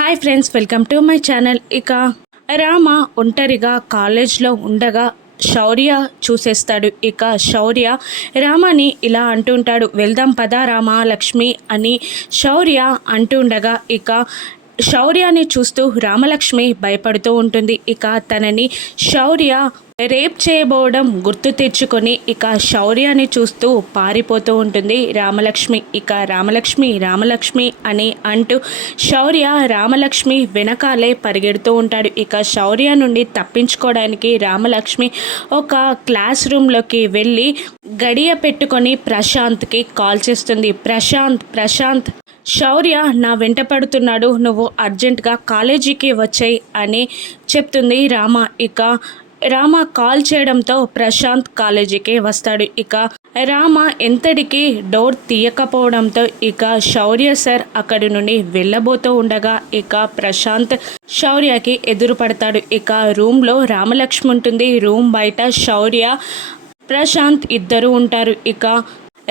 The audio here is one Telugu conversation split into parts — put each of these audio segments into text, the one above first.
Hi friends welcome to my channel ఇక రామ ఒంటరిగా కాలేజ్లో ఉండగా శౌర్య చూసేస్తాడు. ఇక శౌర్య రామని ఇలా అంటుంటాడు. వెళ్దాం పదా రామ లక్ష్మి అని శౌర్య అంటుండగా ఇక శౌర్యాన్ని చూస్తూ రామలక్ష్మి భయపడుతూ ఉంటుంది. ఇక తనని శౌర్య రేప్ చేయబోవడం గుర్తు తెచ్చుకొని ఇక శౌర్యాన్ని చూస్తూ పారిపోతూ ఉంటుంది రామలక్ష్మి. ఇక రామలక్ష్మి రామలక్ష్మి అని అంటూ శౌర్య రామలక్ష్మి వెనకాలే పరిగెడుతూ ఉంటాడు. ఇక శౌర్య నుండి తప్పించుకోవడానికి రామలక్ష్మి ఒక క్లాస్ రూమ్లోకి వెళ్ళి గడియ పెట్టుకొని ప్రశాంత్కి కాల్ చేస్తుంది. ప్రశాంత్ ప్రశాంత్ శౌర్య నా వెంట పడుతున్నాడు. నువ్వు అర్జెంటుగా కాలేజీకి వచ్చాయి అని చెప్తుంది రామ. ఇక రామ కాల్ చేయడంతో ప్రశాంత్ కాలేజీకి వస్తాడు. ఇక రామ ఎంతటికి డోర్ తీయకపోవడంతో ఇక శౌర్య సార్ అక్కడి నుండి వెళ్ళబోతూ ఉండగా ఇక ప్రశాంత్ శౌర్యకి ఎదురు పడతాడు ఇక రూమ్లో రామలక్ష్మి ఉంటుంది. రూమ్ బయట శౌర్య ప్రశాంత్ ఇద్దరు ఉంటారు. ఇక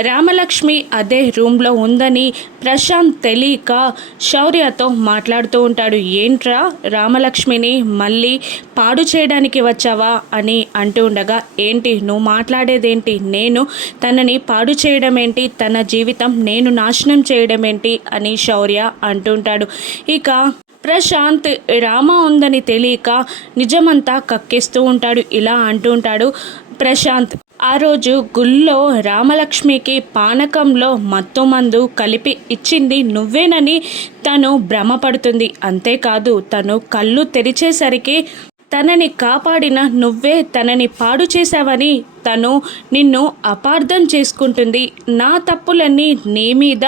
రామలక్ష్మి అదే రూమ్లో ఉందని ప్రశాంత్ తెలియక శౌర్యతో మాట్లాడుతూ ఉంటాడు. ఏంట్రా రామలక్ష్మిని మళ్ళీ పాడు చేయడానికి వచ్చావా? అని అంటూ ఉండగా ఏంటి? నువ్వు మాట్లాడేదేంటి? నేను తనని పాడు చేయడం ఏంటి తన జీవితం నేను నాశనం చేయడం ఏంటి అని శౌర్య అంటుంటాడు ఇక ప్రశాంత్ రామ ఉందని తెలియక నిజమంతా కక్కిస్తూ ఉంటాడు. ఇలా అంటూ ఉంటాడు ప్రశాంత్. ఆ రోజు గుళ్ళో రామలక్ష్మికి పానకంలో మత్తు మందు కలిపి ఇచ్చింది నువ్వేనని తను భ్రమపడుతుంది. అంతేకాదు తను కళ్ళు తెరిచేసరికి తనని కాపాడిన నువ్వే తనని పాడు చేశావని తను నిన్ను అపార్థం చేసుకుంటుంది. నా తప్పులన్నీ నీ మీద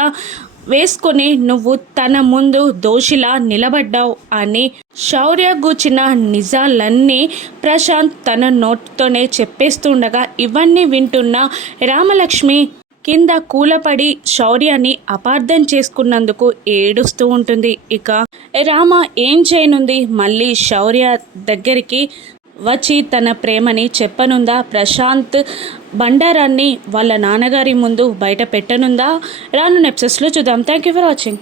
వేసుకొని నువ్వు తన ముందు దోషిలా నిలబడ్డావు అని శౌర్య గూర్చిన నిజాలన్నీ ప్రశాంత్ తన నోట్తోనే చెప్పేస్తుండగా ఇవన్నీ వింటున్న రామలక్ష్మి కింద కూలపడి శౌర్యాన్ని అపార్థం చేసుకున్నందుకు ఏడుస్తూ ఉంటుంది. ఇక రామ ఏం చేయనుంది? మళ్ళీ శౌర్య దగ్గరికి వచ్చి తన ప్రేమని చెప్పనుందా? ప్రశాంత్ బండారాన్ని వాళ్ళ నాన్నగారి ముందు బయట పెట్టనుందా? రాను నెప్సెస్లో చూద్దాం. Thank you for watching